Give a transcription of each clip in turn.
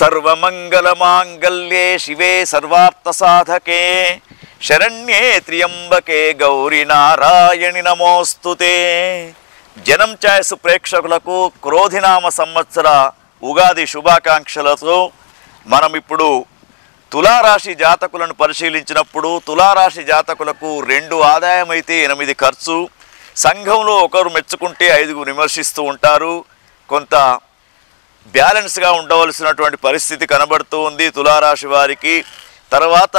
సర్వమంగళమాంగళ్యే శివే సర్వార్థసాధకే శరణ్యే త్ర్యంబకే గౌరీ నారాయణి నమోస్తుతే. జనం ఛాయస్ ప్రేక్షకులకు క్రోధినామ సంవత్సర ఉగాది శుభాకాంక్షలతో మనం ఇప్పుడు తులారాశి జాతకులను పరిశీలించినప్పుడు తులారాశి జాతకులకు 2 ఆదాయం అయితే 8 ఖర్చు. సంఘంలో ఒకరు మెచ్చుకుంటే 5 విమర్శిస్తూ ఉంటారు. కొంత బ్యాలెన్స్గా ఉండవలసినటువంటి పరిస్థితి కనబడుతూ ఉంది తులారాశి వారికి. తర్వాత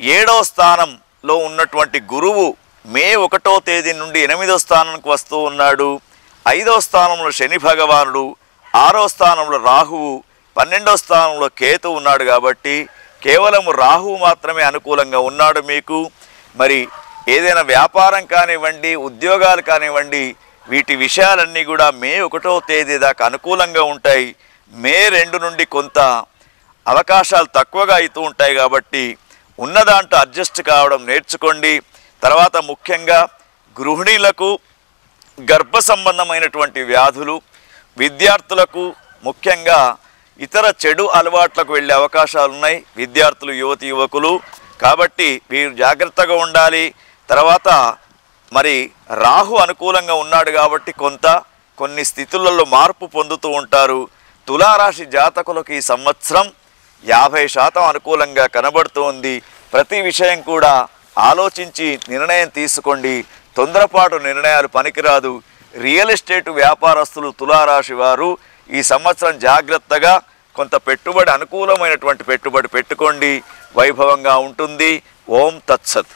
7వ స్థానంలో ఉన్నటువంటి గురువు మే 1వ తేదీ నుండి 8వ స్థానానికి వస్తూ ఉన్నాడు. 5వ స్థానంలో శని భగవానుడు, 6వ స్థానంలో రాహువు, 12వ స్థానంలో కేతు ఉన్నాడు. కాబట్టి కేవలం రాహువు మాత్రమే అనుకూలంగా ఉన్నాడు మీకు. మరి ఏదైనా వ్యాపారం కానివ్వండి, ఉద్యోగాలు కానివ్వండి, వీటి విషయాలన్నీ కూడా మే 1వ తేదీ దాకా అనుకూలంగా ఉంటాయి. మే 2 నుండి కొంత అవకాశాలు తక్కువగా అవుతూ ఉంటాయి. కాబట్టి ఉన్నదాంట్లో అడ్జస్ట్ కావడం నేర్చుకోండి. తర్వాత ముఖ్యంగా గృహిణీలకు గర్భ సంబంధమైనటువంటి వ్యాధులు, విద్యార్థులకు ముఖ్యంగా ఇతర చెడు అలవాట్లకు వెళ్ళే అవకాశాలు ఉన్నాయి విద్యార్థులు, యువతి యువకులు. కాబట్టి వీరు జాగ్రత్తగా ఉండాలి. తర్వాత మరి రాహు అనుకూలంగా ఉన్నాడు కాబట్టి కొన్ని స్థితులలో మార్పు పొందుతూ ఉంటారు. తులారాశి జాతకులకు ఈ సంవత్సరం 50% అనుకూలంగా కనబడుతోంది. ప్రతి విషయం కూడా ఆలోచించి నిర్ణయం తీసుకోండి. తొందరపాటు నిర్ణయాలు పనికిరాదు. రియల్ ఎస్టేట్ వ్యాపారస్తులు తులారాశి వారు ఈ సంవత్సరం జాగ్రత్తగా కొంత అనుకూలమైనటువంటి పెట్టుబడి పెట్టుకోండి. వైభవంగా ఉంటుంది. ఓం తత్సత్.